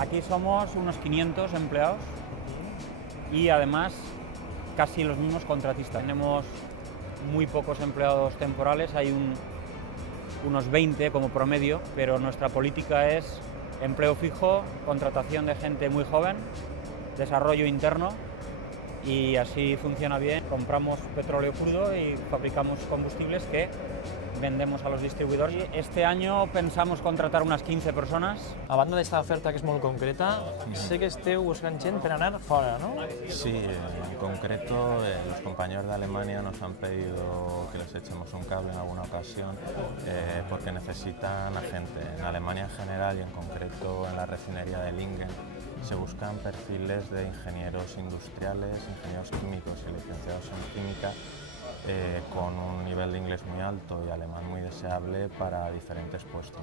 Aquí somos unos 500 empleados y además casi los mismos contratistas. Tenemos muy pocos empleados temporales, hay unos 20 como promedio, pero nuestra política es empleo fijo, contratación de gente muy joven, desarrollo interno y así funciona bien. Compramos petróleo crudo y fabricamos combustibles que vendemos a los distribuidores. Este año pensamos contratar unas 15 personas. A banda d'esta oferta que és molt concreta, sé que esteu buscant gent per anar fora, ¿no? Sí, en concreto los compañeros de Alemania nos han pedido que les echemos un cable en alguna ocasión porque necesitan a gente. En Alemania en general y en concreto en la refinería de Lingen se buscan perfiles de ingenieros industriales, ingenieros químicos y licenciados en química con un nivel de inglés muy alto y alemán muy deseable para diferentes puestos.